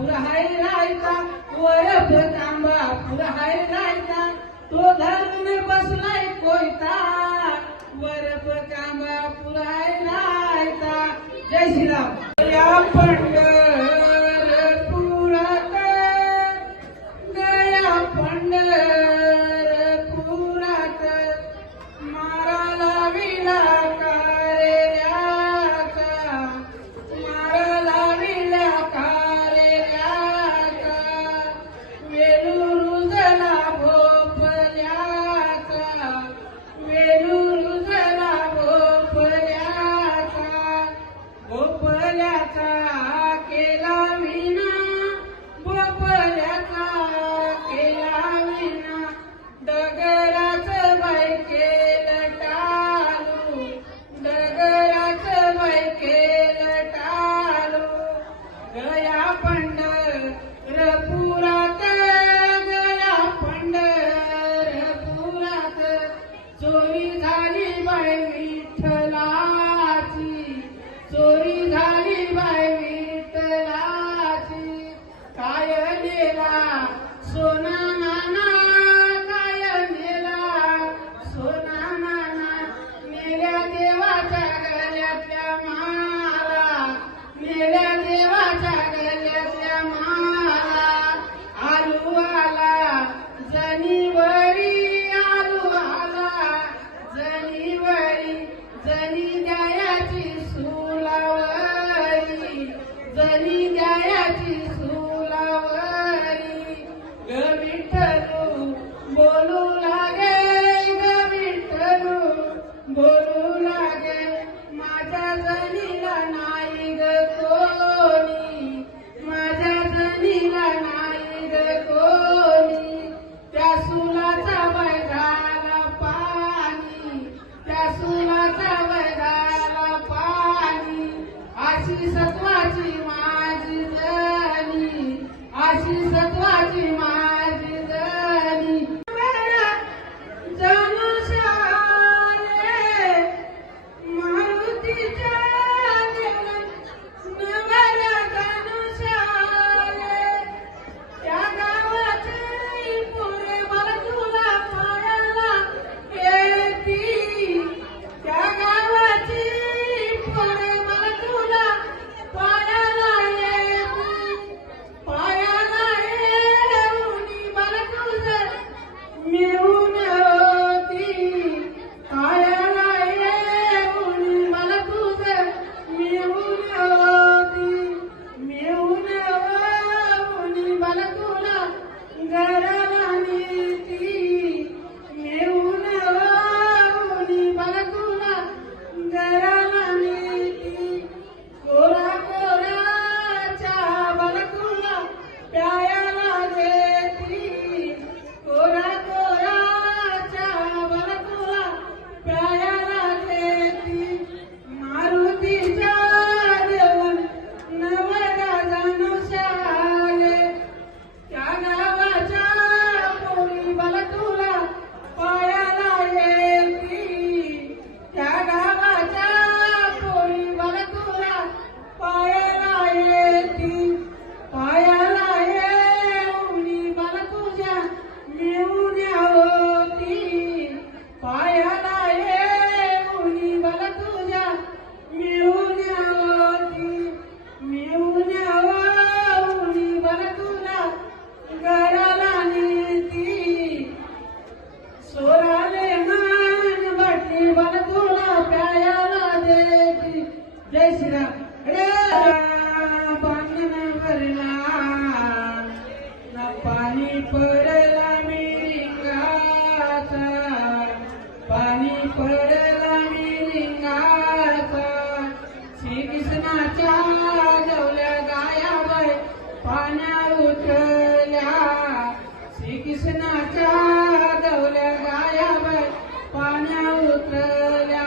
पुरहाय नायता वरभ तांबा पुरहाय नायता तो धर्म में बसलाय कोयता. वरभ तांबा पुरहाय नायता जय श्रीराम. पण पाणी पडला मिरिंगाचा श्रीकृष्णाच्या जवल्या गायाबाई पाण्या उतरल्या श्रीकृष्णाच्या जवल्या गायाबाई पाण्या उतरल्या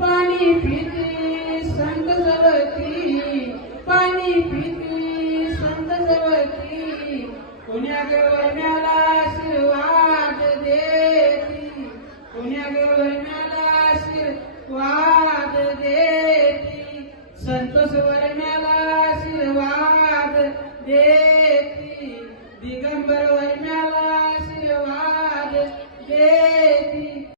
पाणी पिती संत सवती पाणी पिती संत सवती पुण्या गवळण्याला आशीर्वाद देती पुण्या गवळण्याला आशीर्वाद देती. संतोष वर्ण्याला आशीर्वाद देती. दिगंबर वर्ण्याला